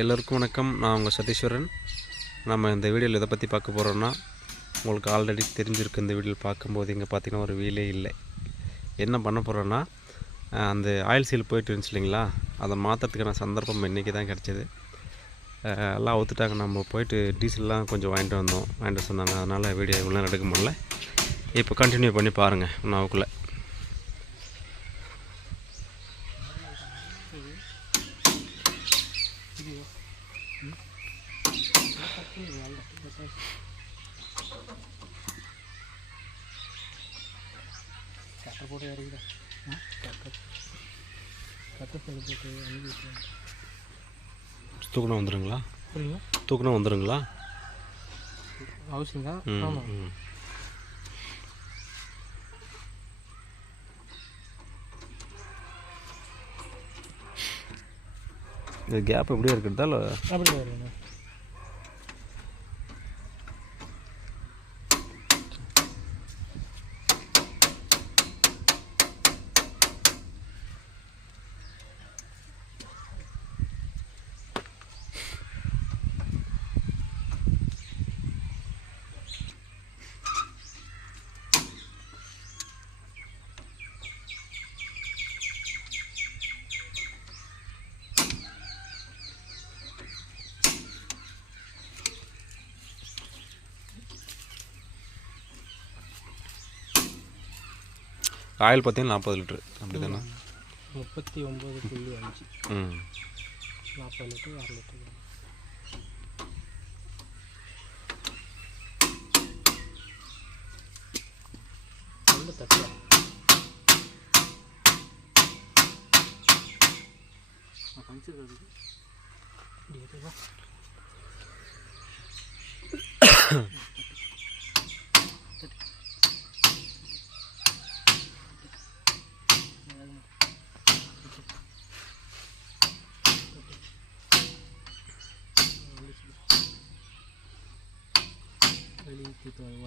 எல்லோருக்கும் வணக்கம். நான் உங்கள் சதீஸ்வரன். நம்ம இந்த வீடியோவில் எதை பற்றி பார்க்க போகிறோன்னா, உங்களுக்கு ஆல்ரெடி தெரிஞ்சிருக்கு. இந்த வீடியோவில் பார்க்கும்போது இங்கே பார்த்திங்கன்னா ஒரு வீலே இல்லை. என்ன பண்ண போகிறோன்னா, அந்த ஆயில் சீல் போயிட்டு இருந்துச்சு இல்லைங்களா, அதை மாற்றுறதுக்கான சந்தர்ப்பம் இன்றைக்கி தான் கிடச்சிது. எல்லாம் ஒத்துட்டாங்க. நம்ம போயிட்டு டீசல்லாம் கொஞ்சம் வாங்கிட்டு சொன்னாங்க. அதனால் வீடியோ இவ்வளோ நேரம் எடுக்க முடியல. இப்போ கண்டினியூ பண்ணி பாருங்கள் நாவுக்குள்ளே. தூக்குனா வந்துடுங்களா? தூக்குனா வந்துடுங்களா? அவசியங்களா? இந்த கேப் எப்படியே இருக்கிறதா இல்லை அப்படி வருங்க. ஆயில் பார்த்தீங்கன்னா 40 லிட்ரு அப்படி தானே? 39.5 40 லிட்டர் 6 லிட்டர். ரொம்ப தட்டா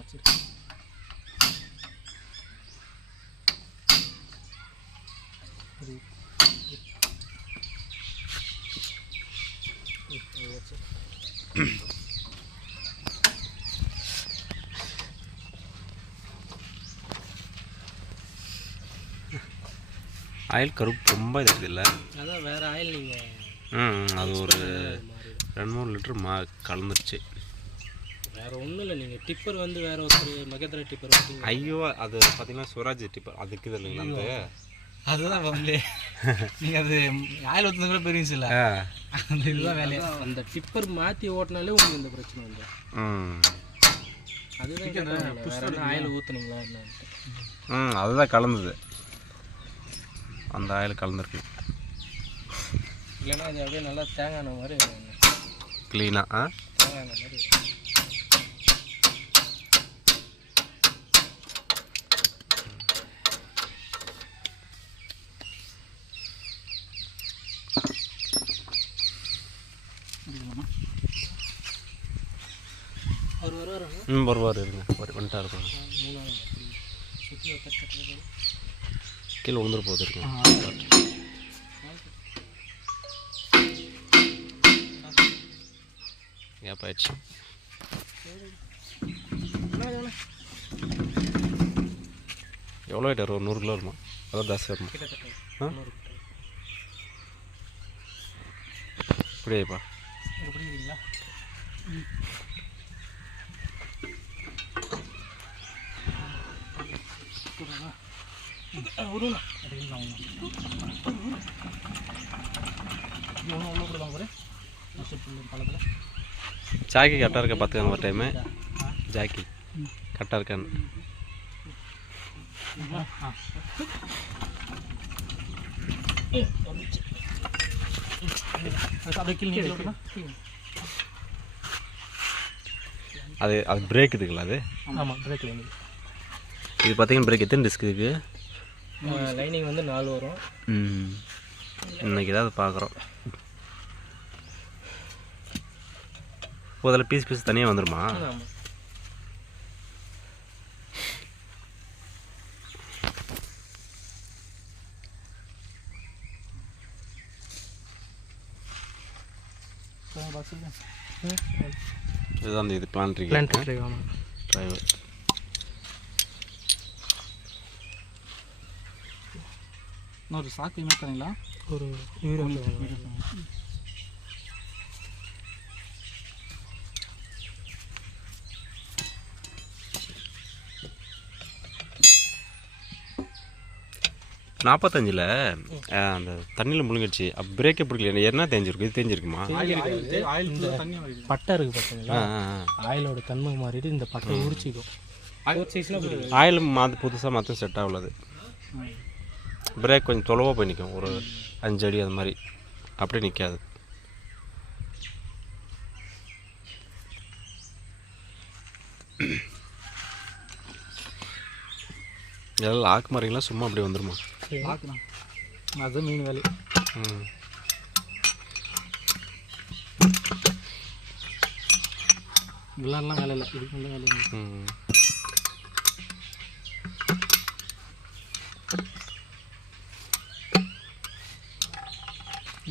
வச்சிருக்கேன். ஆயில் கருப்பு ரொம்ப இது இல்லை. அதான் வேறு ஆயில் நீங்கள் அது ஒரு 2-3 லிட்டர் கலந்துருச்சு. வேறு ஒன்றும் இல்லை. நீங்கள் டிப்பர் வந்து வேறு ஒருத்தர் மகேந்திரா டிப்பர் வந்து ஐயோ அது பார்த்தீங்கன்னா சுவராஜ் டிப்பர் அதுக்கு இது இல்லைங்களா? அந்த அதுதான் பம்பளே. நீங்கள் அது ஆயில் ஊற்றுறது கூட பெரிய இல்லை. அந்த இதுதான் வேலையை. அந்த டிப்பர் மாற்றி ஓட்டினாலே உங்களுக்கு இந்த பிரச்சனை வந்துடும். அதுதான் ஆயில் ஊற்றுனீங்களா என்னன்ட்டு. அதுதான் கலந்தது. அந்த ஆயில் கலந்துருக்கு. இல்லைன்னா அது அப்படியே நல்லா தேங்காய் எண்ணெய் மாதிரி க்ளீனாக தேங்காய் எண்ணெய் மாதிரி வருவார் இருங்க. வந்துட்டா இருக்கும். கீழே விழுந்துரு போகுது இருக்கும். கேப் ஆயிடுச்சு. எவ்வளோ ஆகிட்டார்? ஒரு 100 கிலோ வருமா? அதான் ஜாஸ்தி வருமா? இப்படியாப்பா ஜாக்கி கரெக்டாக இருக்கா பார்த்துக்கோங்க. ஒரு டைமு ஜாக்கி கரெக்டாக இருக்கான்னு. அது அது பிரேக் இதுங்களா? அது ஆமாம் பிரேக் லைனிங். இது பார்த்தீங்கன்னா பிரேக் எத்தனை டிஸ்க் இருக்குது? லைனிங் வந்து 4 வரும். இன்றைக்கி தான் அதை பார்க்குறோம். அதில் பீஸ் தனியாக வந்துடுமா? இதுதான் இது பிளான்ட்ரி ஆமாம் டிரைவர். இன்னொரு சாக்கு மேற்கறீங்களா? ஒரு நாற்பத்தஞ்சில் அந்த தண்ணியில் முழுங்கிடுச்சு. அப்போ பிரேக்கே பிடிக்கல. என்ன தேஞ்சிருக்கு? இது தேஞ்சிருக்குமா? பட்டை இருக்குது பார்த்தீங்களா, ஆயிலோட தன்மை மாறிட்டு இந்த பட்டை உரிச்சிக்கும். ஆயில் புதுசாக மாற்ற செட் ஆகலது. பிரேக் கொஞ்சம் தொலைவாக போய் நிற்கும், ஒரு 5 அடி அது மாதிரி. அப்படியே நிற்காது. இதெல்லாம் லாக் மாதிரிங்களா சும்மா அப்படி வந்துடுமா? அது மீன் வேலை. இதெல்லாம் வேலை இல்லை, இதுக்கு வந்து வேலை இல்லை.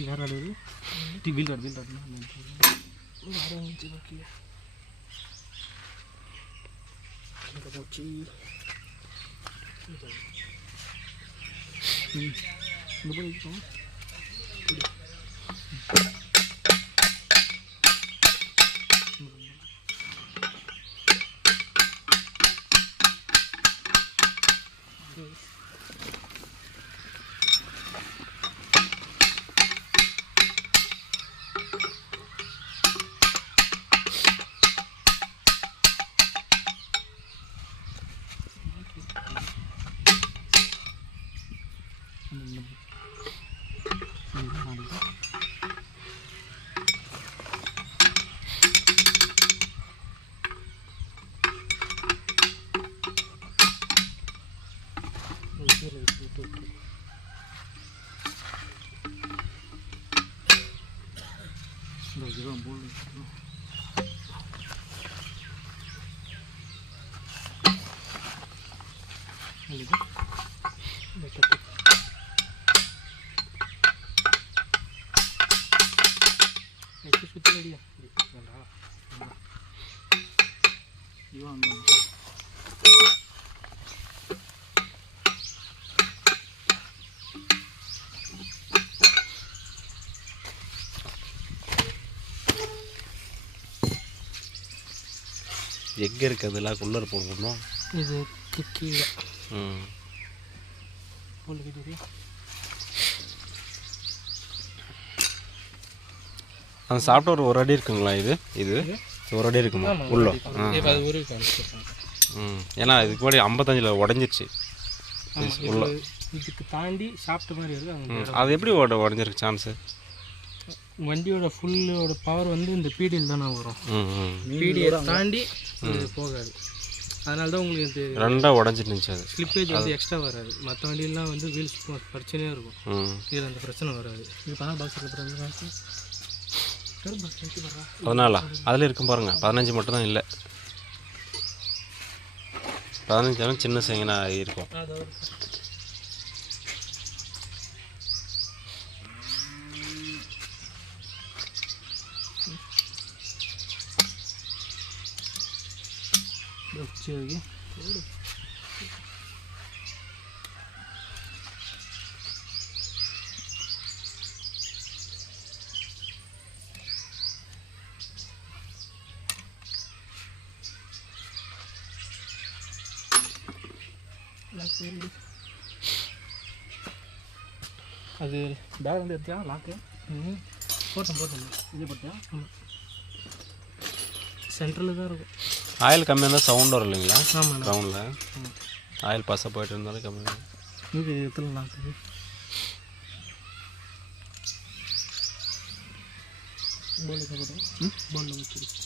வேறு ஆடுது வீல் ஆடு போச்சு. எங்கே இருக்குது அதெல்லாம் குள்ளர் போடணும். இது கீழே அந்த சாஃப்ட்வேர் ஒரு அடி இருக்குங்களா? இது இது ஒரு அடி இருக்குமா உள்ள? ஏன்னா இதுக்கு முன்னாடி 55 உடஞ்சிருச்சு உள்ள. இதுக்கு தாண்டி சாப்பிட்ட மாதிரி இருக்குது. அது எப்படி உடஞ்சிருக்கு சான்ஸு? வண்டியோட ஃபுல்லோட பவர் வந்து இந்த பீடியில் தானே வரும். பீடியை தாண்டி போகாது. அதனால தான் உங்களுக்கு இது ரெண்டாக உடஞ்சிருந்துச்சு. அது ஸ்லிப்பேஜ் வந்து எக்ஸ்ட்ரா வராது. மற்ற வண்டியெல்லாம் வந்து வீல்ஸ் பிரச்சனையாக இருக்கும். இதில் அந்த பிரச்சனை வராது. இது பணம் பாக்ஸ் இருக்கிற அதனால அதில் இருக்கும் பாருங்கள். 15 மட்டும் தான் இல்லை, 15 சின்ன சைங்கனா இருக்கும். சரி அது பேக் வந்து எடுத்தியா லாக்கு? போட்டேன் இது போட்டியா? சென்ட்ரலில் தான் இருக்கும். ஆயில் கம்மியாக இருந்தால் சவுண்ட் வரும் இல்லைங்களா? ஆமாம், கிரவுண்டில் ஆயில் பசை போயிட்டு இருந்தாலும் கம்மியாக. இது எத்தனை லாக்கு? போலில் வச்சு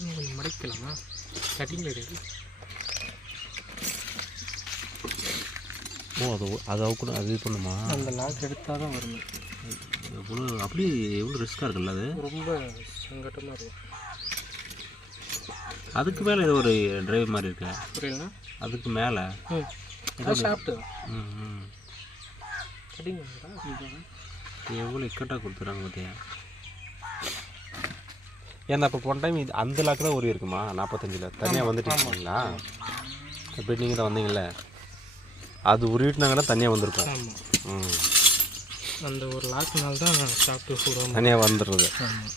இன்னும் கொஞ்சம் மடக்கலாமா? கட்டிங் கிடையாது. ஓ அது அவுக்கணும், அது இது பண்ணுமா? அந்த லாக் எடுத்தால் தான் வரணும். எவ்வளோ அப்படி எவ்வளோ ரிஸ்க்காக இருக்குல்ல அது? ரொம்ப சங்கட்டமாக இருக்கும். அதுக்கு மேலே ஏதோ ஒரு டிரைவ் மாதிரி இருக்கு. புரியலண்ணா? அதுக்கு மேலே சாப்பிட்டு ம் கட்டிங் எவ்வளோ இக்கட்டாக கொடுத்துறாங்க பார்த்தியா? ஏன்னா இப்போ போன டைம் இது அந்த லாக்கு தான் ஒரு இருக்குமா 45ல் தனியாக வந்துட்டு இருக்கீங்களா? இப்போ நீங்கள் தான் வந்தீங்களே, அது உருவிட்டுனாங்கன்னா தனியாக வந்திருக்கும். ம், அந்த ஒரு லாக்குனால தான் சாப்பிட்டு தனியாக வந்துடுறது. ஆமாம்.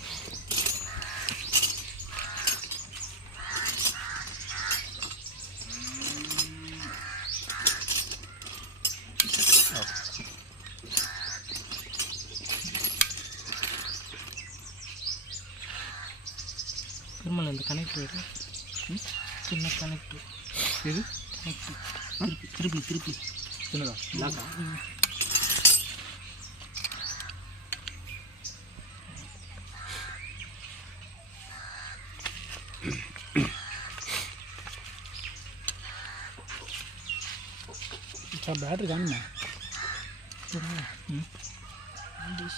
திருமலை இந்த கனெக்டர் சின்ன கனெக்டர் இது திருப்பி சின்னதா லாக்கா? பேட்டரி காணுமா?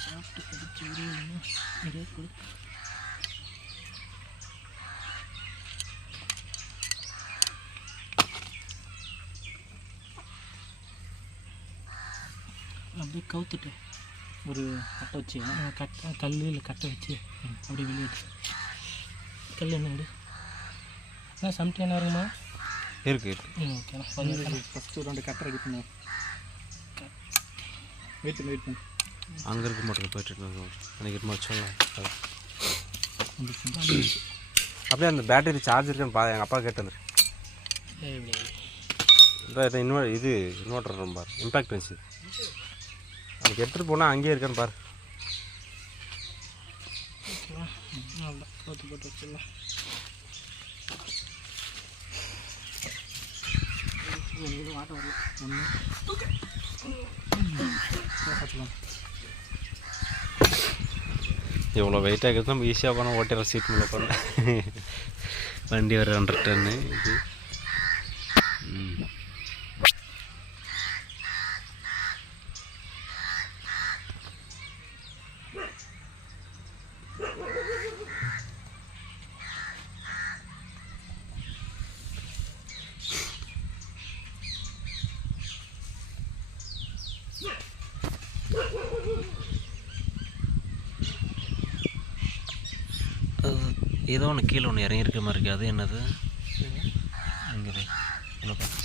சாப்பிட்டு படிச்சு நிறைய கொடு. அப்படியே கவுத்துட்டு ஒரு கட்டை வச்சு கல் இல்லை கட்டை வச்சு அப்படியே வெளியிட்டு கல் என்ன விடு. சம்டி என்ன இருக்குமா? இருக்கு. ஓகேண்ணா. ஃபஸ்ட்டு 2 கட்டை ரெடி பண்ணுவோம். வெயிட் பண்ணு. அங்கே இருக்க மாட்டேங்க போயிட்டு அன்றைக்கி இருமா வச்சோம். அப்படியே அந்த பேட்டரி சார்ஜ் இருக்குன்னு எங்கள் அப்பா கேட்டு வந்துரு. இது இன்வெர்டர் ரொம்ப இம்பேக்ட் இருந்துச்சு. அதுக்கு எடுத்துகிட்டு போனால் அங்கேயே இருக்கான்னு பாரு. போட்டு வச்சிடலாம். வாட்டர் வரல எவ்வளோ வெயிட்டாக இருக்குது நம்ம ஈஸியாக போனால் ஓட்டிடுற சீட் மேலே போன வண்டி ஒரு 100 டன்னு இது. ஏதோ ஒன்று கீழே ஒன்று இறங்கியிருக்க மாதிரி இருக்குது. அது என்னது? இங்கே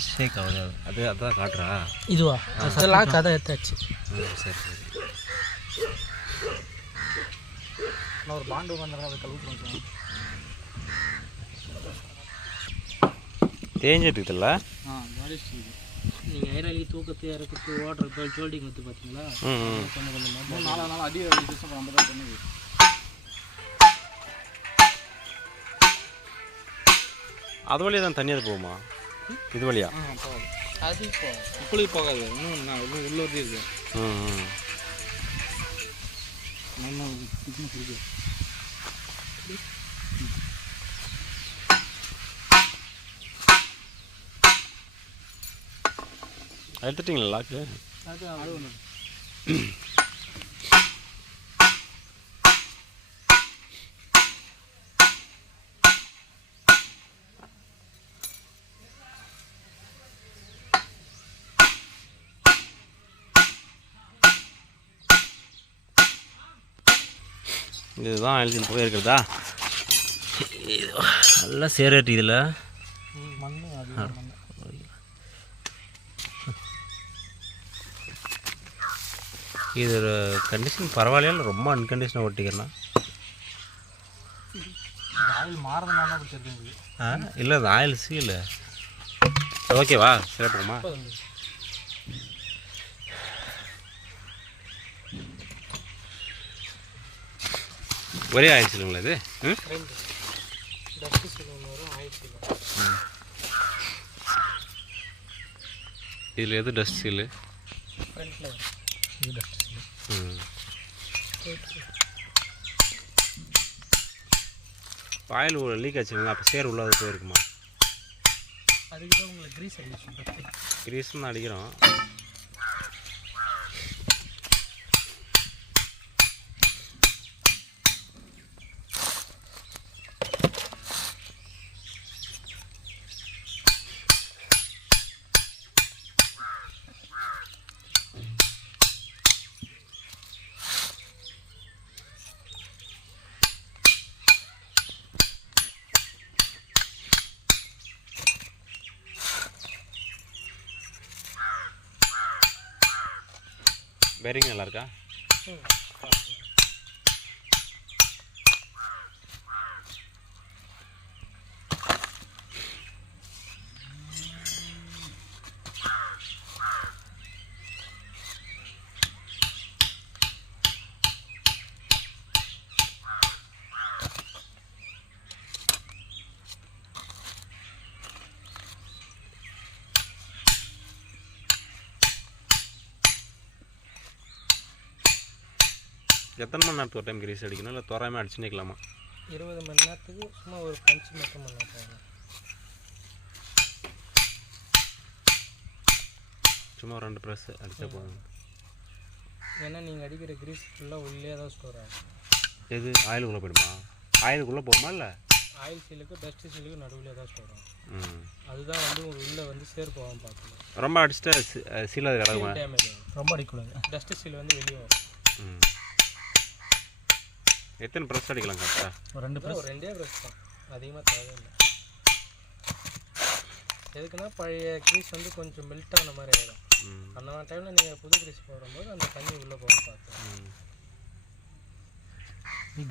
ஷேக் ஆகுது. அது அதான் காட்டுறா? இதுவா? அதெல்லாம் கதை எடுத்தாச்சு. சரி. நான் ஒரு பாண்டு வந்துடுறேன். அதை கழுவு பண்ணுறேன். தேஞ்சிட்டு இருக்குல்ல? நீங்கள் ஐராலி தூக்கத்து இறக்கத்து ஓடுறது ஜோல்டிங் வந்து பார்த்தீங்களா? கொஞ்சம் கொஞ்சமாக 4 நாள் அடி நம்ம தான் பண்ணுது. அது வழியாக தான் தனியாக போகுமா? இது வழியா? அது இப்பொழுது போகாது. இன்னும் உள்ள வந்து இருக்கு. இருக்கு. எடுத்துட்டிங்களா லாக்கு? அது ஒன்று. இதுதான் எழுதின்னு போயிருக்கிறதா? நல்லா சேரட்டு இதில் மண். இது கண்டிஷன் பரவாயில்லையா? ரொம்ப அன்கண்டிஷனாக ஓட்டிக்கிறேன். ஆயில் மாறதுனால அப்படி தெரியுது. இல்லை அது ஆயில் சீல். ஓகேவா? சரி போகுமா? ஒரே ஆயில் சீலுங்களா இது? இதில் எது டஸ்ட் சீலு? ஆயில் லீக் ஆச்சுங்க, அப்போ சேர் உள்ளாத போயிருக்குமா? அதுக்கு தான் உங்களை க்ரீஸ் அடிக்க சொல்கிறேன். க்ரீஸும் தான் அடிக்கிறோம். பேரிங் நல்லா இருக்கா? எத்தனை மணி நேரத்துக்கு ஒரு டைம் கிரீஸ் அடிக்கணும், இல்லை தோராயமாக அடிச்சுன்னு நிற்கலாமா? 20 மணி நேரத்துக்கு சும்மா ஒரு பஞ்சு மட்டும் பண்ணலாம். சும்மா ஒரு 2 ப்ரெஸ் அடித்தா போதும். ஏன்னா நீங்கள் அடிக்கிற கிரீஸ் ஃபுல்லாக உள்ளே தான் ஸ்டோர் ஆகும். எது ஆயிலுக்குள்ளே போயிடுமா? ஆயிலுக்குள்ளே போகுமா இல்லை ஆயில் சீலுக்கு டஸ்ட்டு சீலுக்கு நடுவில் தான் ஸ்டோர் ஆகும். அதுதான் வந்து ஒரு உள்ளே வந்து சேர் போகாமல் பார்க்கணும். ரொம்ப அடிச்சுட்டா சீல் அது கிடக்குமா? டேமேஜ் ஆகும். ரொம்ப அடிக்கூடாது. டஸ்ட்டு சீல் வந்து வெளியே வரும். எத்தனை ப்ரெஸ் அடிக்கலாம் கரெக்டாக? ஒரு 2 ப்ரெஸ். 2 ப்ரெஸ் தான், அதிகமாக தேவையில்லை. எதுக்குன்னா பழைய கிரீஸ் வந்து கொஞ்சம் மெல்ட் ஆன மாதிரி ஆகிடும். அந்த மாதிரி டைமில் நீங்கள் புது கிரீஸ் போடும்போது அந்த தண்ணி உள்ளே போகாமல் பார்த்து.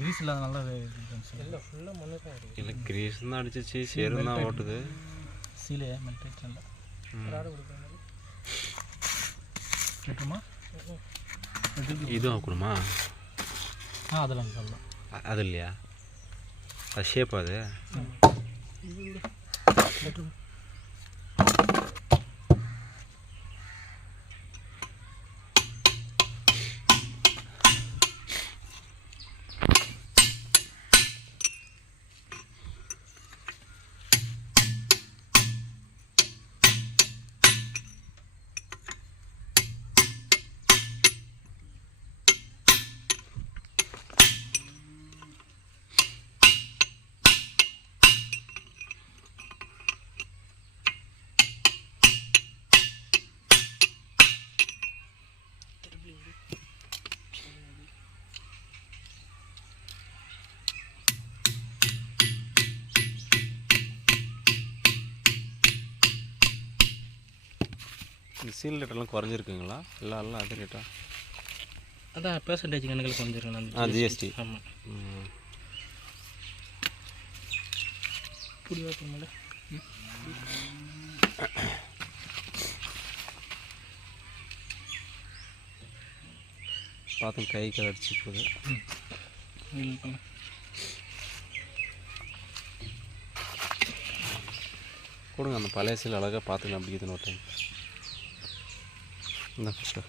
கிரீஸ் இல்லாத நல்லா இல்லை, ஃபுல்லாக மண்ணு தான் இருக்குது. இல்லை கிரீஸ் தான் அடிச்சிச்சு, சேரும் தான் ஓட்டுது. சீலே மெல்ட் ஆகிடுச்சு. ராடு கொடுக்குற மாதிரி கேட்டுமா? இதுவும் ஆக்கணுமா? அதெல்லாம் சொல்லலாம். அது இல்லையா? அது ஷேப் அது இந்த சீல் ரேட்டெல்லாம் குறைஞ்சிருக்குங்களா? இல்லை எல்லாம் அதே ரேட்டா? அதான் பெர்சன்டேஜ் கணக்கில் குறைஞ்சிருக்கேன். ஜிஎஸ்டி. ஆமாம். புடி வைப்போம்ல. பார்த்து கை அடிச்சு போகுது. கொடுங்க அந்த பழைய சீல் அழகாக பார்த்துக்கலாம். அப்படி இதுன்னு ஒரு டைம் இந்த ஃபஸ்ட்டு.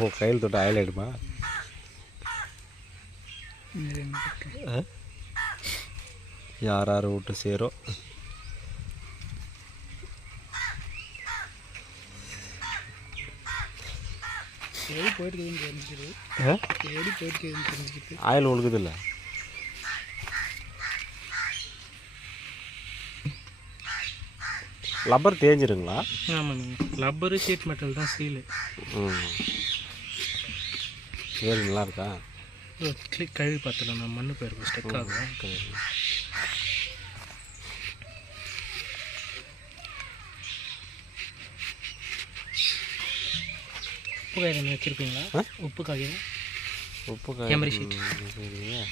ஓ கையில் தொட்டு ஆயில் ஆகிடுமா? யார் யார் விட்டு சேரும். ஆயில் ஒழுகுது இல்லை? லப்பர் தேஞ்சிருங்களா? ஆமாங்க, லப்பரு ஷீட் மெட்டல் தான் சீலு. சரி நல்லா இருக்கா? கிளிக் கழுவி பார்த்துல நான் மண்ணு போயிருக்கோம், ஸ்டெக் ஆகும். உப்பு காகிதம் வச்சுருப்பீங்களா? உப்பு காகிதம், உப்பு காகிதம், கேமரா ஷீட். சரிங்க.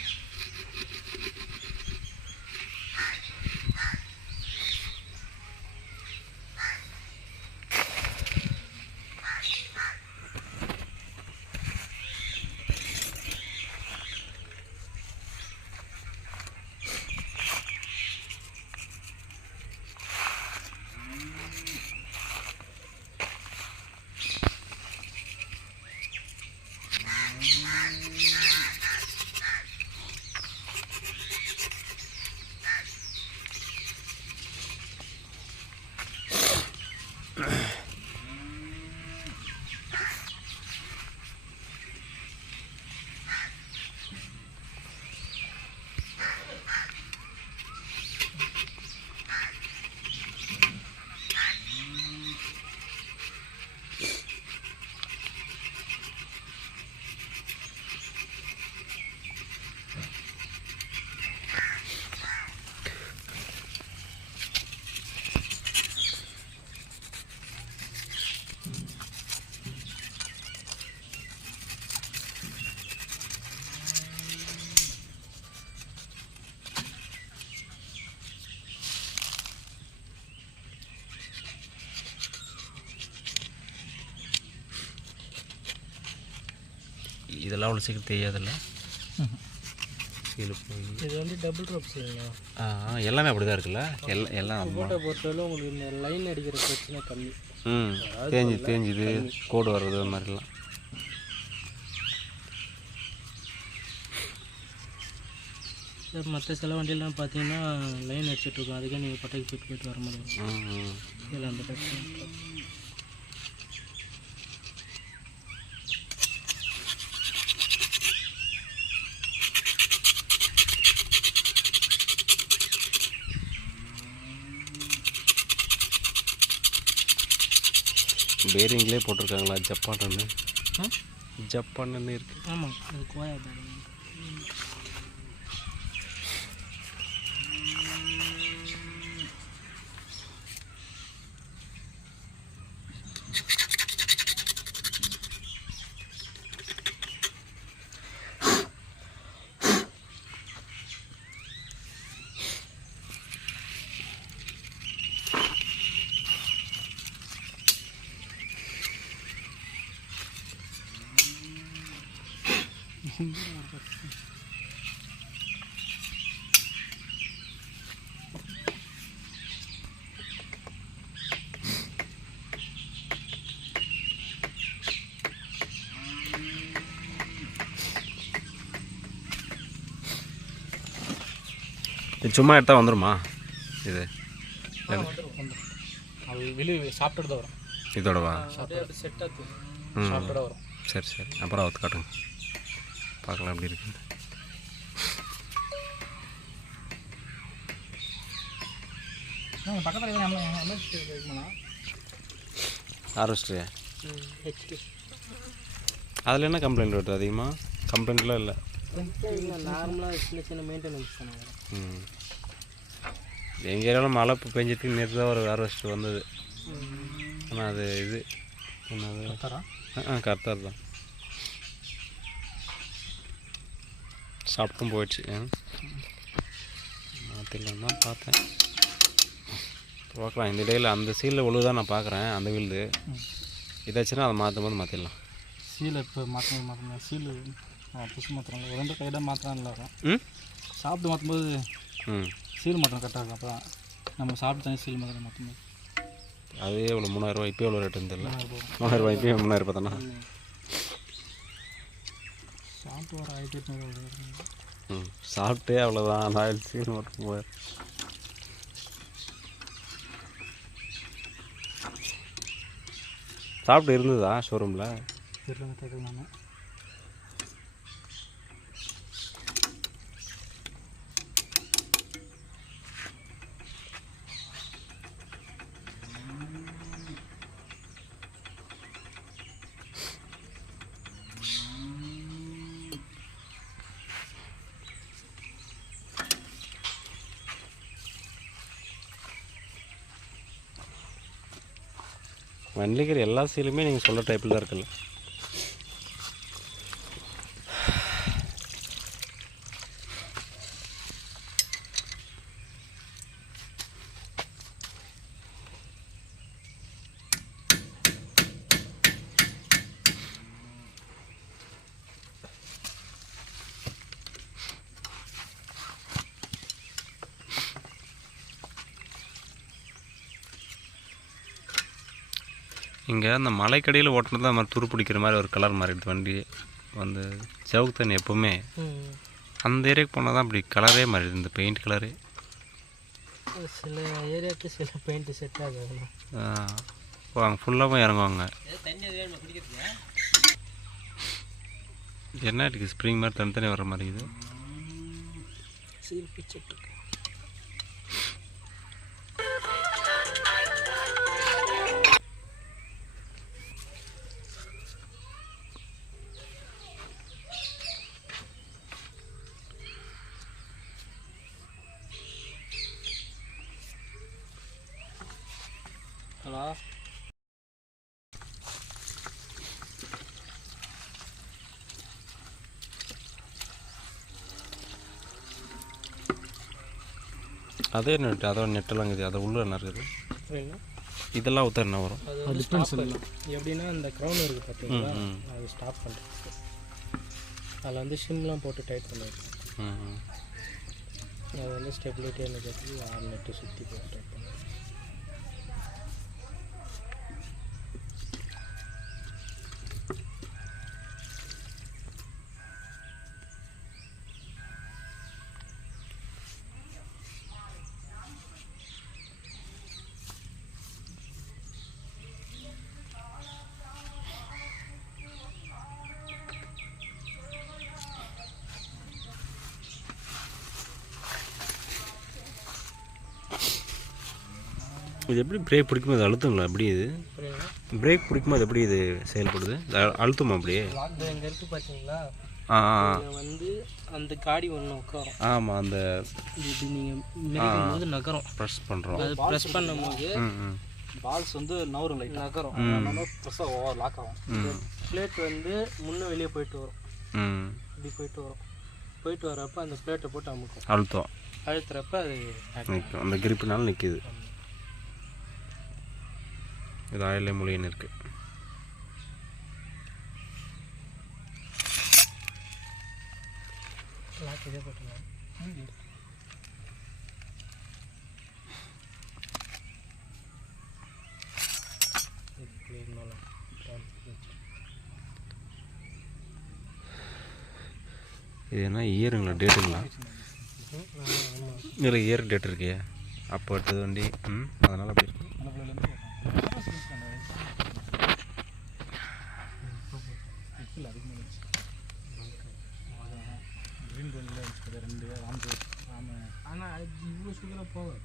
இதெல்லாம் அவ்வளோ சீக்கிரம் தெரியாதில்ல கீழே போய் இது வந்து டபுள் ரோப்ஸ் இல்லைங்களா? எல்லாமே அப்படி தான் இருக்குல்ல எல்லாம் போட்டோ பொறுத்தவரை உங்களுக்கு இந்த லைன் அடிக்கிற பிரச்சனை கம்மி. தேஞ்சுது கோடு வர்றது அது மாதிரிலாம். மற்ற சில வண்டியெல்லாம் பார்த்தீங்கன்னா லைன் அடிச்சுட்ருக்கோம், அதுக்கே நீங்கள் பட்டைக்கு போயிட்டு வர மாதிரி இருக்கும். இதில் அந்த பிரச்சனை. பேரிங்லேயே போட்டிருக்காங்களா ஜப்பான்னு? ஜப்பான்னு இருக்கு. ஆமாம், அது கோயா பேரிங். இது சும்மா எடுத்தால் வந்துடுமா இது? அது வெளியே சாப்பிட்டு தான் வரும். இதோடவா? செட் ஆகுது, ம் சாப்பிட்டு வரும். சரி அப்புறம் அவுத்து காட்டுங்க பார்க்கலாம் எப்படி இருக்குது. பக்கத்தில் ஹார்வெஸ்டரு அதில் என்ன கம்ப்ளைண்ட் வருது? அதிகமாக கம்ப்ளைண்ட்லாம் இல்லை. நார்மலாக சின்ன மெயின்டெனன்ஸ் தானே. எங்கள் ஏரியாவில் மழை இப்போ பெஞ்சிட்டு நேற்று தான் ஒரு ஹார்வெஸ்டர் வந்தது. ஆனால் அது இது என்னது கரெக்டாக தான் சாப்பிட்டும் போயிடுச்சு. மாற்றிடலாம் தான் பார்த்தேன். பார்க்கலாம் இந்த இடையில் அந்த சீலில் ஒழுங்கு தான் நான் பார்க்குறேன். அந்த வீல்டு இதாச்சுன்னா அதை மாற்றும் போது மாற்றிடலாம். சீலை இப்போ மாற்றணும் சீலு புதுசு மாற்றுறாங்க. ஒரு 2 கையிட மாற்றலாம் இருக்கும். சாப்பிட்டு மாற்றும்போது சீல் மாற்றணும் கரெக்டாக இருக்கும். அப்போ நம்ம சாப்பிட்டு தனி சீல் மாற்றும்போது அதே எவ்வளோ 3000 இப்போ எவ்வளோ ரேட்டு தெரியல. 3000 இப்போ 3000 தானே சாப்பிட்டு ஒரு 1800. சாப்பிட்டே அவ்வளோதான். ஆயில் சீல் மட்டும் போய் சாப்பிட்டு இருந்ததா ஷோரூமில்? தெரியல கேட்கல நான். வண்டியில் இருக்கிற எல்லா சீலுமே நீங்கள் சொல்கிற டைப்பில் தான் இருக்குல்ல. இங்கே அந்த மலைக்கடியில் ஓட்டினது அது மாதிரி துரு பிடிக்கிற மாதிரி ஒரு கலர் மாறிடுது வண்டி. வந்து சவுக்கு தண்ணி எப்போவுமே அந்த ஏரியாவுக்கு போனால் தான் அப்படி கலரே மாறிடுது, இந்த பெயிண்ட் கலரே. சில ஏரியாவுக்கு சில பெயிண்ட் செட் ஆகுது. வாங்க ஃபுல்லாகவும் இறங்குவாங்க. என்ன இருக்குது ஸ்ப்ரிங் மாதிரி தனித்தனி வர மாதிரி இது. ஹலோ, அதே நெட்டு அதோட நெட்டெல்லாம் இருக்குது. அதை உள்ள என்ன இருக்குது இதெல்லாம் ஊற்ற என்ன வரும்? எப்படின்னா இந்த க்ரௌன் இருக்குது பார்த்தீங்களா, அது ஸ்டாப் பண்ணுறது. அதில் வந்து ஷிம்லாம் போட்டு டைட் பண்ணியிருக்கேன். ம். அது வந்து ஸ்டெபிலிட்டியாக இருக்கிறதுக்கு 6 நட்டு சுற்றி போட்டு டைட் பண்ணேன். இது எப்படி பிரேக் பிடிக்கும்போது அழுத்துங்களா எப்படி இது புரியுங்களா? பிரேக் பிடிக்கும்போது எப்படி இது செயல்படுது அழுத்துமா அப்படியே? இது இங்கே இருக்குது பார்த்தீங்களா? ஆ இதில் வந்து அந்த காடி ஒன்று உட்காரும். ஆமாம் அந்த இது நீங்கள் மிதிக்கும் போது நகரும். ப்ரெஸ் பண்ணுறோம். அது ப்ரெஸ் பண்ணும்போது பால்ஸ் வந்து நவரும் லைட் நகரும். ப்ரெஸ்ஸாக ஓவர் லாக் ஆகும். பிளேட் வந்து முன்னே வெளியே போயிட்டு வரும். இப்படி போயிட்டு வரும். போயிட்டு வரப்போ அந்த பிளேட்டை போட்டு அமுக்கும். அழுத்தம் அழுத்துறப்ப அது நிற்கும். அந்த கிரிப்புனால நிற்கிது. இது ஆயிலே மொழின்னு இருக்குது. லாக் இதே போட்டுக்கலாம். இது என்ன இயருங்களா டேட்டுங்களா? இதில் இயர் டேட் இருக்கே அப்போ எடுத்தது வண்டி. அதனால் அப்படி இருக்கு. ஆனால் அது இவ்வளோ சூப்பராக போகும்.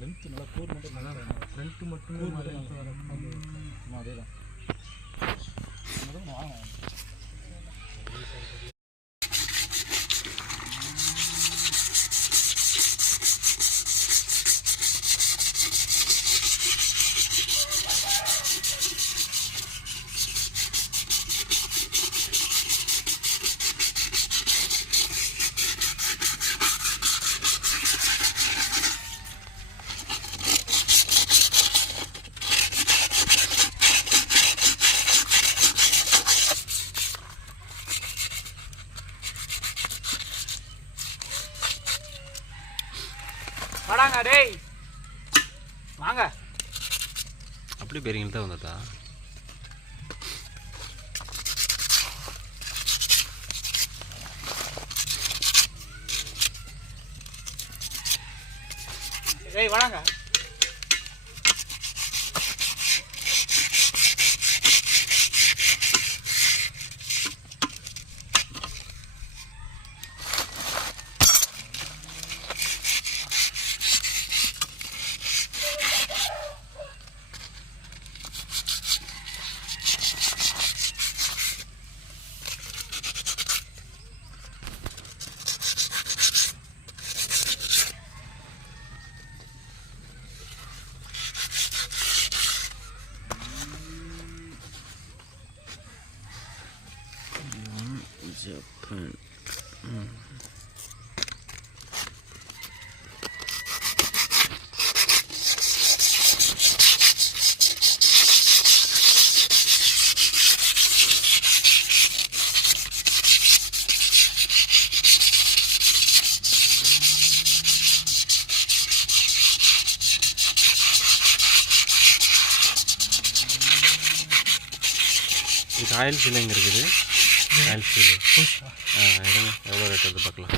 லென்த்து நல்லா கூர் மட்டும் நல்லா ஃப்ரண்ட்டு மட்டுமே அதே தான் வாங்க. வாடாங்க டேய் வாங்க. அப்படி பேரிங்கிட்டு தான் வந்ததா? டேய் வாடாங்க. ஜப்பான். இது ஆயில் சீல் எங்கே இருக்குது? ஆயில் சீல் எடுங்க. எவ்வளோ ரேட் வருது பார்க்கலாம்.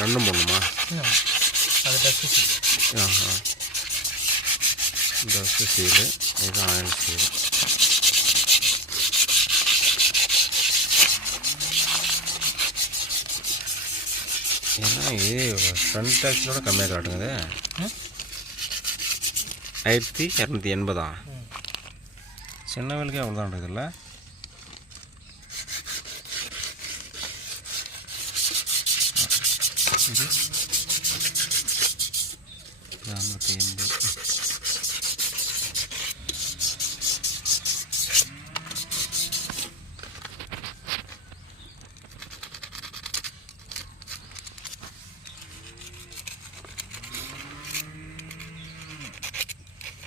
ரெண்டும் போடணுமா? அது டஸ்ட்டு சீல். டஸ்ட்டு சீலு, இது ஆயில் சீல். ஏன்னா இது ஃப்ரண்ட் டேக்ஸோட கம்மியாக காட்டுங்குது. 1280. சின்ன வேலுக்கே அவ்வளோதான் இருக்குதுல்ல. இது 480.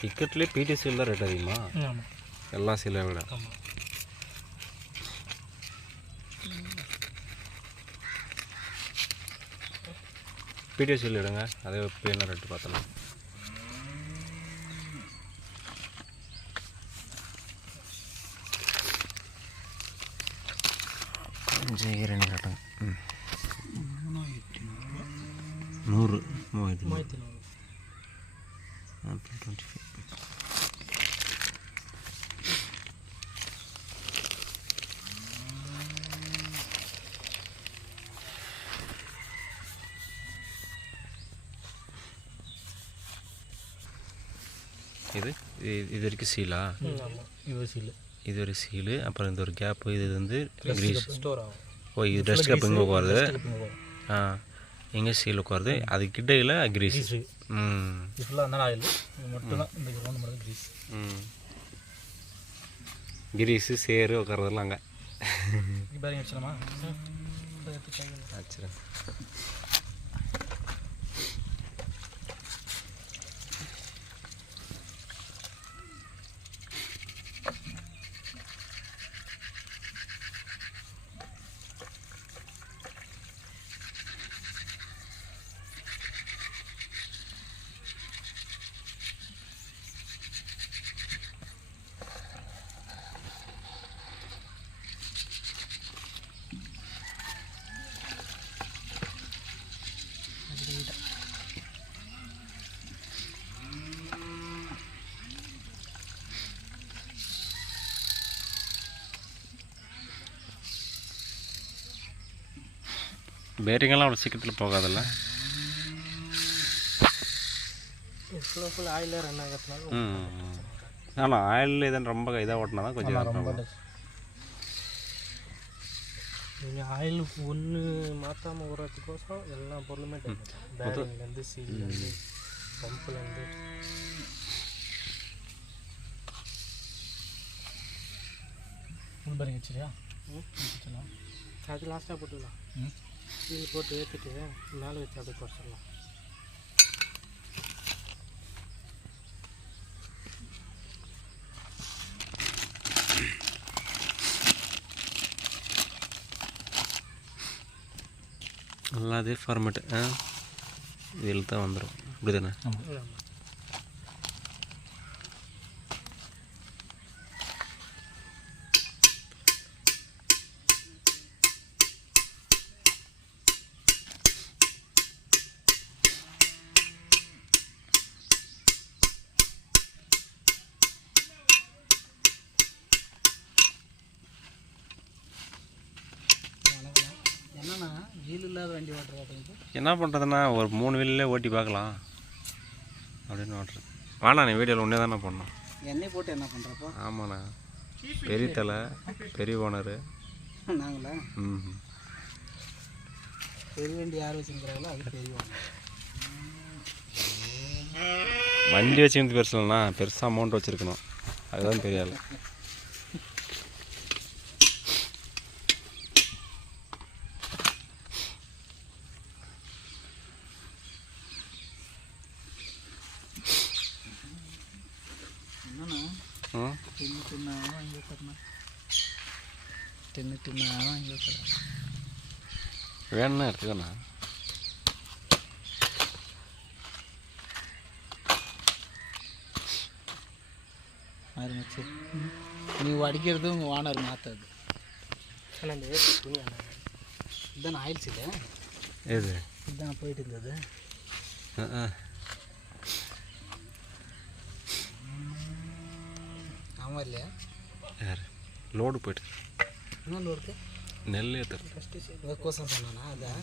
டிக்கெட்லேயே பிடி சீல் தான் ரேட் அதிகமா? ஆமாம். எல்லா சீலை விட. ஆமாம். பிடி சீல் எடுங்க, அதே இப்போ என்ன ரேட்டு பார்த்தலாம். ஜெயகிரணி காட்டுங்க. 100 3425. இது வரைக்கும் சீலா? இது சீல், இது ஒரு சீலு. அப்புறம் இந்த ஒரு கேப்பு, இது வந்து கிரீஸ் ஸ்டோர் ஆகும். ஓ, இது டஸ்ட் கேப் இங்கே உட்காருது. எங்கே சீல் உட்காருது, அது கிட்டையில் கிரீஸ். இது ஃபுல்லாக அந்த ஆயில் மட்டும் தான், இந்த ரவுண்ட் மட்டும் கிரீஸ். கிரீஸு சேரு உட்காரதெல்லாம் அங்கே. பாருங்க வச்சுலாமா? ஆச்சுரா. பேரிங்கெல்லாம் அவ்வளோ சீக்கிரத்தில் போகாதில்ல? ஃபுல் ஆயிலே ரன் ஆகிறதுனால. ஆனால் ஆயில் இதான் ரொம்ப இதாக ஓட்டினா தான் கொஞ்சம் ரொம்ப நீங்கள் ஆயில் ஒன்று மாற்றாமல் விடுறதுக்கோசம் எல்லா பொருளுமே பேரிங்லேருந்து சீல்லேருந்து பம்புலேருந்து. Full bearing வச்சுரியா? அது லாஸ்ட்டாக போட்டுக்கலாம். சீல் போட்டு ஏற்றிட்டு மேலே வச்சு அப்படியே குறைச்சிடலாம். நல்லா அதே ஃபார்மேட்டு இதில் தான் வந்துடும், இப்படி தானே? என்னன்னா வீல் இல்லாத வண்டி ஓட்டுறது என்ன பண்ணுறதுன்னா ஒரு 3 வீல்லே ஓட்டி பார்க்கலாம் அப்படின்னு ஓட்டுறது. வாண்ணா, நீ வீடியோவில் ஒன்றே தானே பண்ணோம். எண்ணெய் போட்டு என்ன பண்ணுறப்போ? ஆமாண்ணா, பெரிய தலை, பெரிய ஓனரு நாங்களா? பெரிய வண்டி யார் வச்சுருக்கிறாங்களோ அது பெரிய வண்டி வச்சுருந்து பெருசு இல்லைண்ணா, பெருசாக அமௌண்ட் வச்சுருக்கணும், அதுதான் பெரிய ஆள். வேணும்னா எடுத்துக்கண்ணா. நீ அடிக்கிறது உங்கள் ஓனர் மாற்றாது. இதுதான் ஆயில் சீல். எது இதுதான் போயிட்டு இருந்தது. ஆமாம் இல்லையா? யார் லோடு போயிட்டு? என்ன லோடு? நெல் ஏற்றுறது. ஃபஸ்ட்டு கோசம் சொன்னானா? அதான்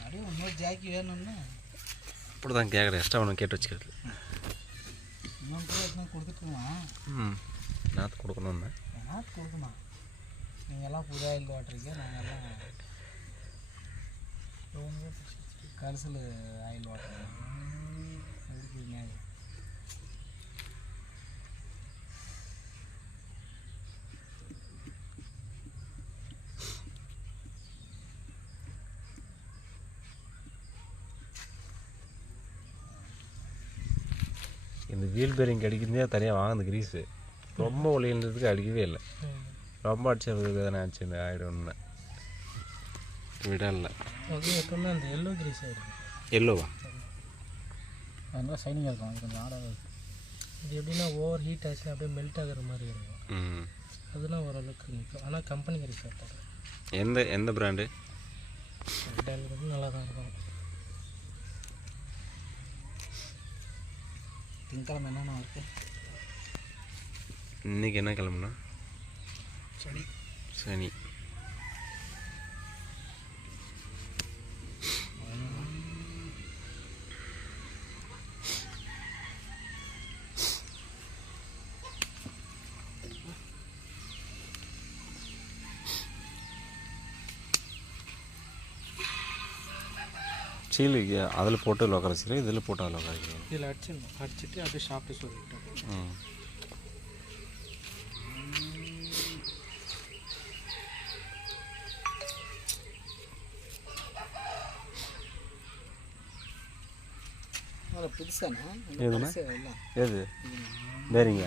அப்படியே இன்னொரு ஜாக்கி வேணும்னு அப்படி தான் கேட்குறேன், எக்ஸ்ட்ரா ஒன்று கேட்டு வச்சுக்கிறது. இன்னொன்று கூட எத்தனை கொடுத்துட்டுமா? நாற்று கொடுக்கணுன்னு. நாற்று கொடுக்குமா? நீங்கள் எல்லாம் புது ஆயில் ஓட்டுறீங்க, நாங்கள்லாம் கரிசல் ஆயில் ஓட்டுறோம். இந்த வீல் பேரிங் அடிக்கிறதே தனியாக வாங்கின கிரீஸு ரொம்ப ஒளின்றதுக்கு அடிக்கவே இல்லை. ரொம்ப அடிச்சதுக்கு தானே ஆச்சு ஆகிடும்னு விடல. அது எப்பவுமே அந்த எல்லோ கிரீஸ் ஆகிடும். எல்லோவா? அதனால ஷைனிங்காக இருக்கும். அது கொஞ்சம் ஆடாக இருக்கும். இது எப்படின்னா ஓவர் ஹீட் ஆச்சுன்னா அப்படியே மெல்ட் ஆகிற மாதிரி இருக்கும். அதெல்லாம் ஓரளவுக்கு நிற்கும். ஆனால் கம்பெனி கிரீஸ் போடுறேன். எந்த பிராண்டு? வந்து நல்லா தான் இருக்கும். திங்கக்கிழமை என்னென்ன இருக்குது? இன்றைக்கி என்ன கிழமைண்ணா? சனி. சீலுக்கு அதில் போட்டு லோக்கரைச்சிக்கிறேன், இதில் போட்டு அதில் லோக்கரைக்கிறேன். இதில் அடிச்சுட்டு அப்படியே ஷாப்பிட்டு சொல்லிவிட்டேன். புதுசாண்ணா? எதுண்ணா? எது பேரிங்க?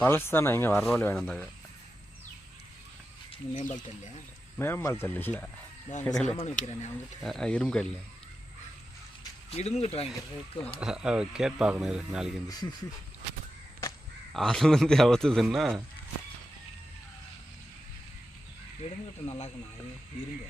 பழசு தானே. இங்கே வர வழி வேணுந்தாங்க. மேம்பாலத்து இல்லையா? மேம்பாலத்து இல்லை, இரும்பு இல்லை. இடுமுக்கிட்டு வாங்கிக்கிறேன். கேட்டு பார்க்கணும் இது நாளைக்கு வந்து. அதுலேருந்து அவத்துதுன்னா இடுமுக்கிட்ட நல்லா இருக்குண்ணா. இரும்பு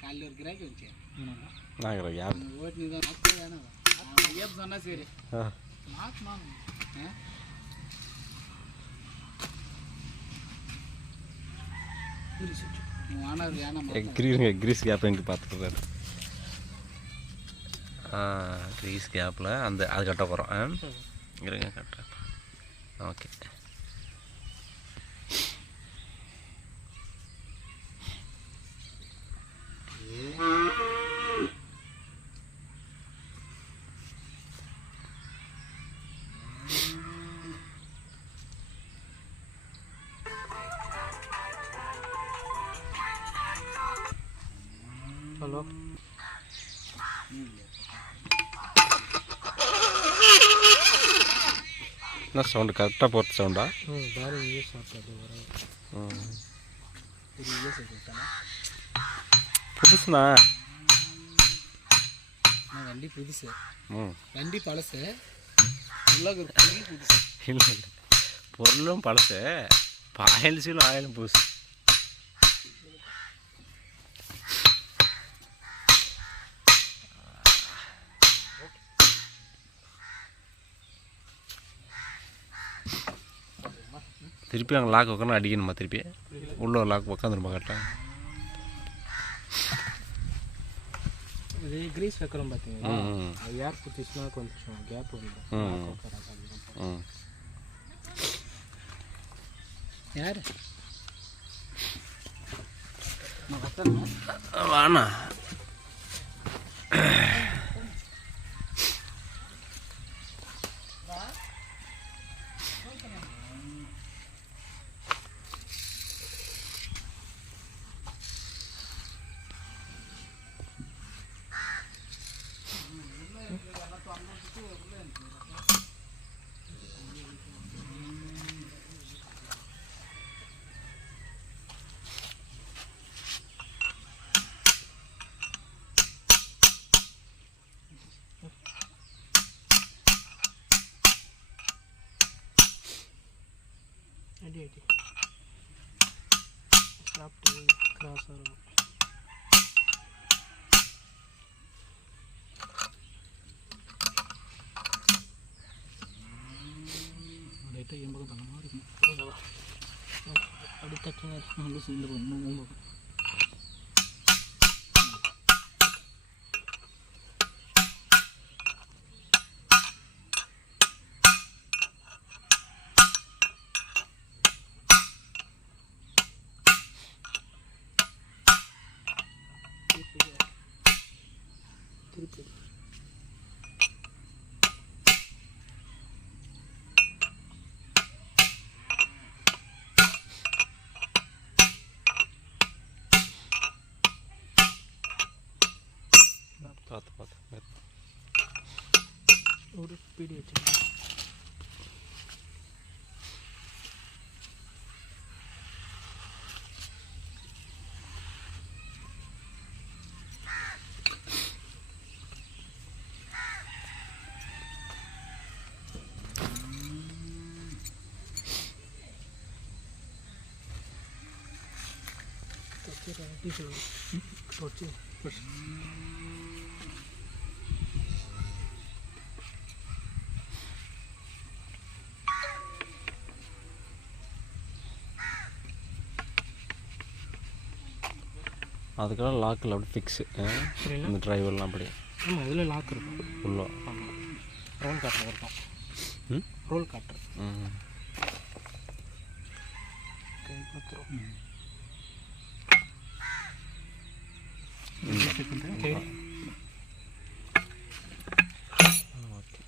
காலையில் ஒரு கிராக்கி வச்சு நான் யார் ஓட்டு தான் அப்போ வேணாம். ஐயா சொன்னால் சரி மாற்றணும். ஆனால் வேணாம். கிரீஸ் கேப் எங்கே பார்த்துக்கிறாரு. கிரீஸ் கேப்பில் அந்த அது கட்ட போகிறோம். இருங்க கட்டுறேன். ஓகே. ஹலோ, என்ன சவுண்டு? கரெக்டாக போட்டு சவுண்டா? பேரிங் யூஸ் ஆகுது. புதுசுண்ணா. வண்டி புதுசு, ம், வண்டி பழசு, உலக புதுசு. இல்லை இல்லை, பொருளும் பழசு, ஆயிலும் ஆயிலும் புதுசு. திருப்பி அங்கே லாக் உட்காந்து அடிக்கணுமா? திருப்பி உள்ள ஒரு லாக் உட்காந்துருமா கரெக்டாக? இது கிரீஸ் வைக்கிறோம் பார்த்தீங்களா, அது ஏர் குத்திச்சுன்னா கொஞ்சம் கேப் வந்துடும். யார் வாண்ணா. அடி அடி சாப்பிட்டு கிராஸ் ஆகும். லைட்டாக எண்பது பண்ண மாதிரி இருக்கும். அப்படி தச்சுங்க. இந்த பார்த்து பார்த்து ஒரு பீடி வச்சுருக்கேன். வச்சு அதுக்கெல்லாம் லாக்கில் அப்படி ஃபிக்ஸு இந்த டிரைவர்லாம் அப்படி. ஆமாம், இதில் லாக் இருக்கும். உள்ளே ஆமாம், ரோல் காட்டுற இருக்கும். ரோல் காட்டுற கை பார்த்துரும். ஓகே.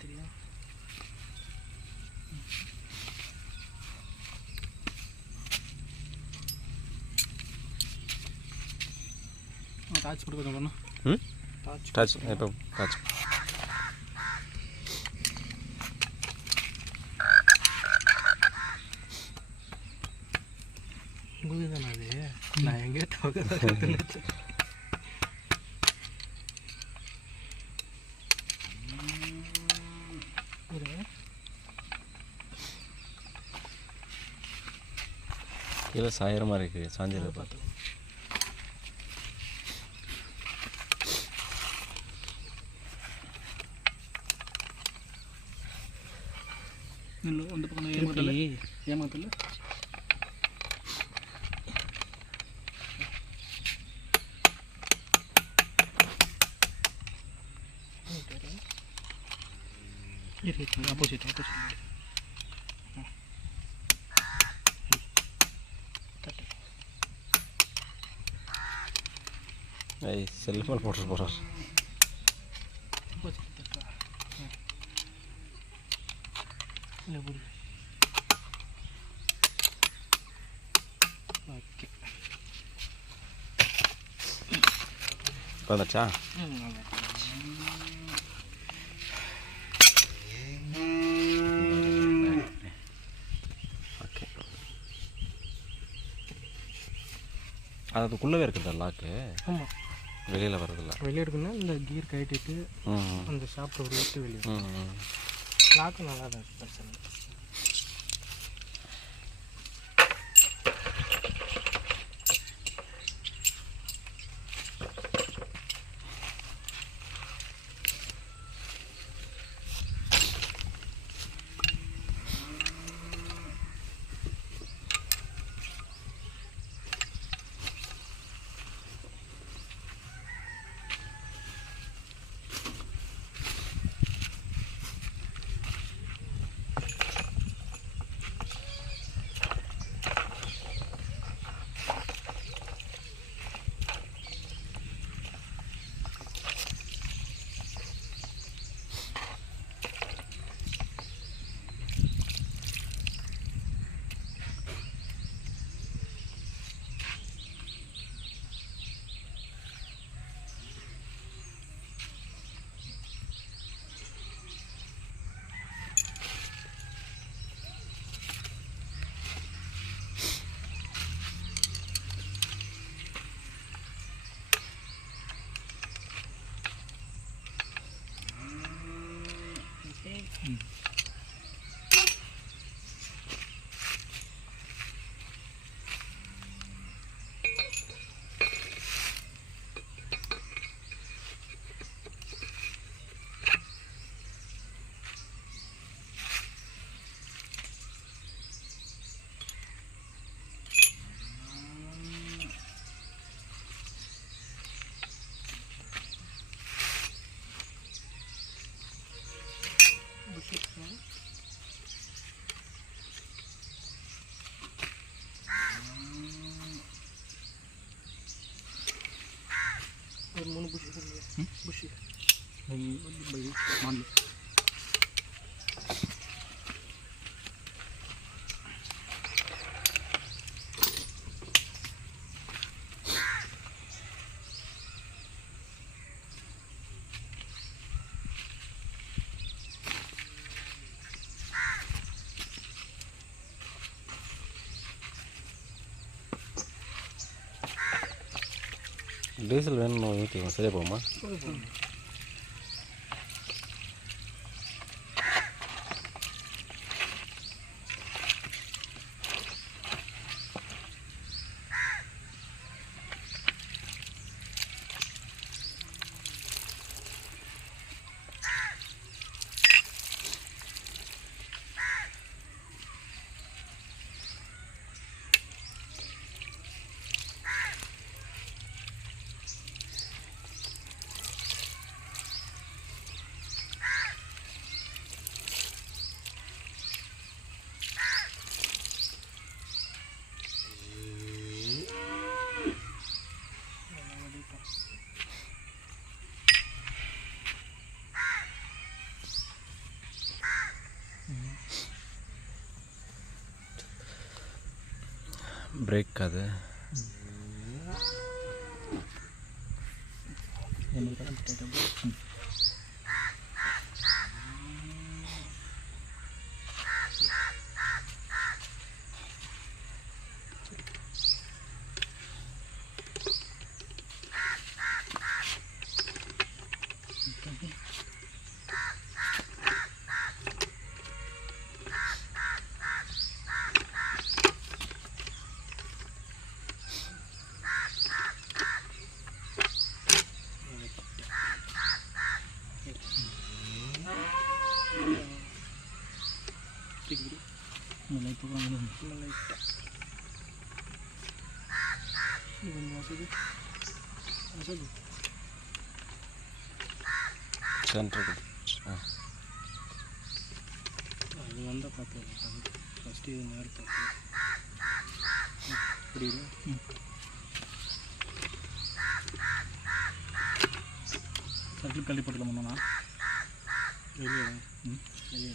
தெரியும். டாச் கொடுக்க பண்ணணும். டாச் இப்போ டாச் உங்களுக்கு தானே அது? நான் எங்கேயோ தவிர கீழே சாயிற மாதிரி இருக்குது. சாஞ்சிட பார்த்து இல்லை அந்த பக்கம் ஏமாத்தல ஆப்போசிட் செல்ஃபோன் போட்டு போகிறார். ஓகே, வந்துச்சா? ஓகே, அதுக்குள்ளவே இருக்குதா லாக்கு? ஆமாம், வெளியில் வருதில்ல. வெளியே இருக்குன்னா இந்த கீர் கட்டிட்டு அந்த ஷாப்பில் ஒரு விட்டு வெளியே லாக்கு நல்லா தான் இருக்குது. பிரச்சனை இல்லை. ஒரு 3 புஷ் மாடல் டீசல் வேணும் ஊற்றிக்கோங்க, சரியா போகுமா? பிரேக் அது சென்டர் அது வந்தால் பார்த்து ஃபஸ்ட்டு இது மாதிரி பார்த்து புரியுது. சர்க்கிள் கல்வி போட்டுக்கலாமா? வெளியே வெளியே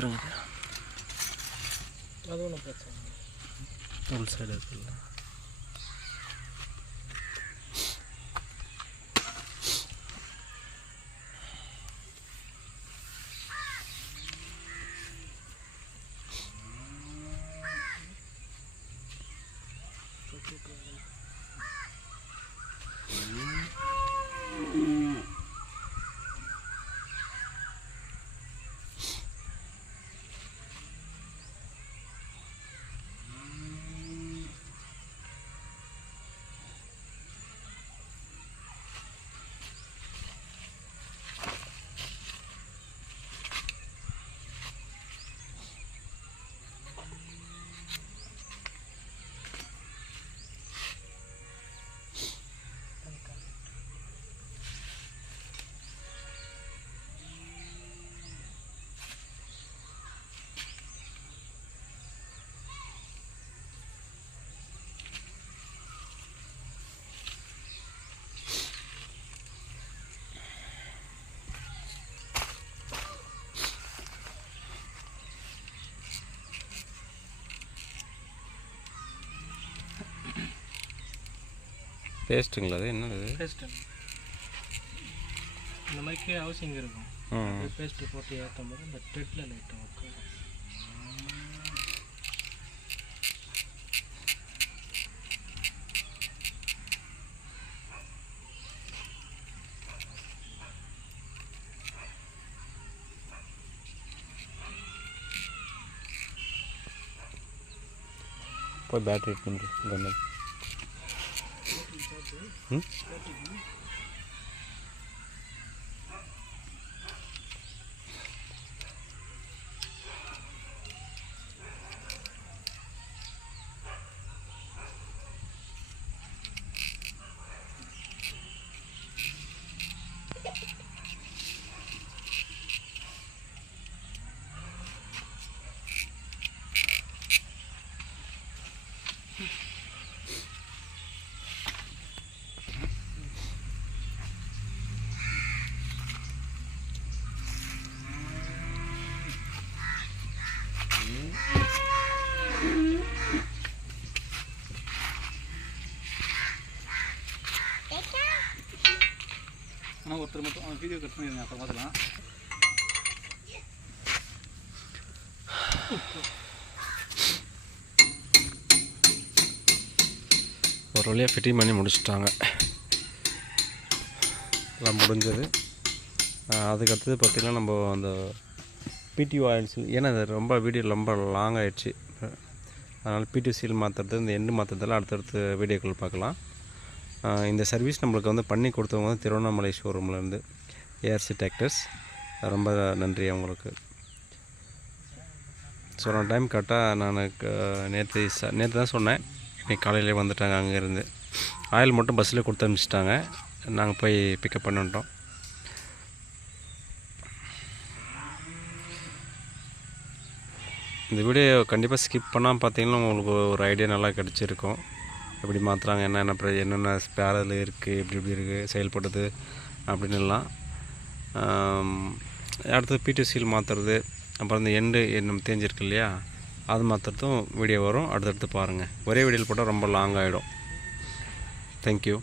எடுத்துருங்க. அது ஒன்றும் பிரச்சனை இல்லை. உள் சைடு இருக்குல்ல. பேஸ்ட்டுங்களா? அது என்னது? பேஸ்ட்டு இந்த மாதிரி கீழே ஹவுசிங் இருக்கும். பேஸ்ட்டு போட்டு ஏற்றும் போது இந்த ட்ரெட்டில் லைட்டாக உட்காரும். போய் பேட்டரி எடுத்து கண்ணு. ஆனால் ஒருத்தர் மட்டும் வீடியோ கட் பண்ணிடுங்க, அப்புறம் பார்த்துக்கலாம். ஒரு வழியாக ஃபிட்டிங் பண்ணி முடிச்சிட்டாங்க. எல்லாம் முடிஞ்சது. அதுக்கடுத்தது பார்த்திங்கன்னா நம்ம அந்த பிடிஓ ஆயில் சீல், ஏன்னா அது ரொம்ப வீடியோ ரொம்ப லாங் ஆகிடுச்சு, அதனால் பிடிஓ சீல் மாற்றுறது, இந்த எண்டு மாற்றுறதெல்லாம் அடுத்தடுத்து வீடியோக்கள் பார்க்கலாம். இந்த சர்வீஸ் நம்மளுக்கு வந்து பண்ணி கொடுத்தவங்க வந்து திருவண்ணாமலை ஷோரூம்லேருந்து ஏஆர்சி டிராக்டர்ஸ். ரொம்ப நன்றி அவங்களுக்கு. சொன்ன டைம் கரெக்டாக நான் நேற்று தான் சொன்னேன். இன்றைக்கி காலையிலே வந்துட்டாங்க. அங்கேருந்து ஆயில் மட்டும் பஸ்ஸில் கொடுத்து அனுப்பிச்சிட்டாங்க. நாங்கள் போய் பிக்கப் பண்ணிட்டோம். இந்த வீடியோ கண்டிப்பாக ஸ்கிப் பண்ணாமல் பார்த்தீங்கன்னா உங்களுக்கு ஒரு ஐடியா நல்லா கிடச்சிருக்கும். எப்படி மாற்றுறாங்க, என்னென்ன ஸ்பேர் அதில் இருக்குது, எப்படி இருக்குது செயல்படுது அப்படின்னுலாம். அடுத்தது பிடிஓ சீல் மாற்றுறது, அப்புறம் இந்த எண்டு நம்ம தேஞ்சிருக்கு இல்லையா, அது மாற்றுறதும் வீடியோ வரும். அடுத்தடுத்து பாருங்கள். ஒரே வீடியோவில் போட்டால் ரொம்ப லாங் ஆகிடும். தேங்க்யூ.